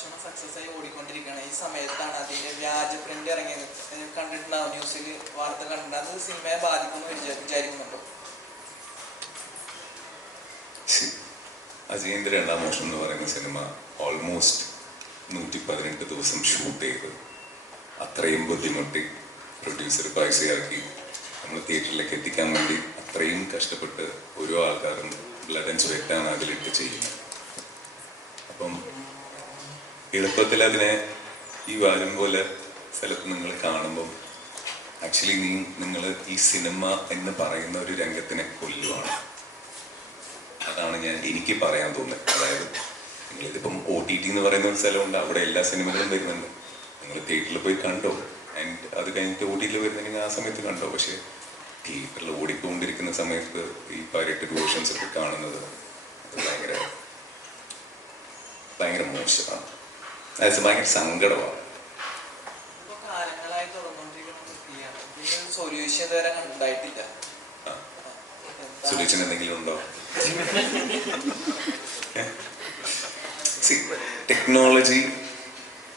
വർഷം സക്സസ് ആയി ഓടിക്കൊണ്ടിരിക്കുകയാണ്. ഈ സമയത്താണ് അതിന്റെ വ്യാജ പ്രിന്റ് ഇറങ്ങിയത്. കണ്ടിട്ടുണ്ടാവും ന്യൂസിൽ വാർത്ത കണ്ടിട്ടുണ്ട്. അത് സിനിമയെ ബാധിക്കുമെന്ന് വിചാ- വിചാരിക്കുന്നുണ്ടോ? അജയന്റെ രണ്ടാം മോഷം എന്ന് പറയുന്ന സിനിമ ഓൾമോസ്റ്റ് നൂറ്റി പതിനെട്ട് ദിവസം ഷൂട്ട് ചെയ്ത് അത്രയും ബുദ്ധിമുട്ടി പ്രൊഡ്യൂസർ പൈസ ഇറക്കി നമ്മൾ തിയേറ്ററിലേക്ക് എത്തിക്കാൻ വേണ്ടി അത്രയും കഷ്ടപ്പെട്ട് ഓരോ ആൾക്കാരും ബ്ലഡ് ആൻഡ് സ്വെറ്റാണ് അതിലിട്ട് ചെയ്യുന്നത്. എളുപ്പത്തിൽ അതിനെ ഈ വാരം പോലെ സ്ഥലത്ത് നിങ്ങൾ കാണുമ്പം ആക്ച്വലി നീ നിങ്ങൾ ഈ സിനിമ എന്ന് പറയുന്ന ഒരു രംഗത്തിനെ കൊല്ലുവാണ്. അതാണ് ഞാൻ എനിക്ക് പറയാൻ തോന്നുന്നത്. അതായത് നിങ്ങളിതിപ്പം ഒ ടി ടി എന്ന് പറയുന്ന ഒരു സ്ഥലമുണ്ട്. അവിടെ എല്ലാ സിനിമകളും വരുന്നുണ്ട്. നിങ്ങൾ തിയേറ്ററിൽ പോയി കണ്ടോ? ആൻഡ് അത് കഴിഞ്ഞിട്ട് ഒ ടി ടിയിൽ വരുന്നുണ്ടെങ്കിൽ ആ സമയത്ത് കണ്ടോ? പക്ഷേ തിയേറ്ററിൽ ഓടിക്കൊണ്ടിരിക്കുന്ന സമയത്ത് ഈ പൈറേറ്റഡ് വേർഷൻസ് ഒക്കെ കാണുന്നത് ഭയങ്കര ഭയങ്കര മോശമാണ്. അത് ഭയങ്കര സങ്കടമാണ് സൊല്യൂഷൻ എന്തെങ്കിലും ഉണ്ടോ? ടെക്നോളജി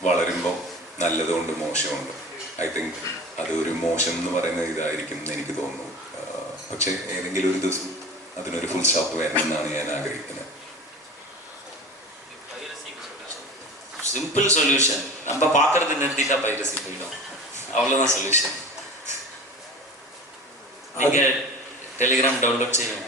വളരുമ്പോൾ നല്ലതുകൊണ്ട് മോശമുണ്ട്. ഐ തിങ്ക് അത് ഒരു മോശം എന്ന് പറയുന്ന ഇതായിരിക്കും എന്ന് എനിക്ക് തോന്നുന്നു. പക്ഷെ പക്ഷേ ഏതെങ്കിലും ഒരു ദിവസം അതിനൊരു ഫുൾ സ്റ്റോപ്പ് വരണമെന്നാണ് ഞാൻ ആഗ്രഹിക്കുന്നത്. சிம்பிள் சொல்யூஷன் நம்ம பார்க்கறது நிறுத்திட்டா பைரசி போயிடும். அவ்வளோதான் சொல்யூஷன் நீங்க டெலிகிராம் டவுன்லோட் செய்யுங்க.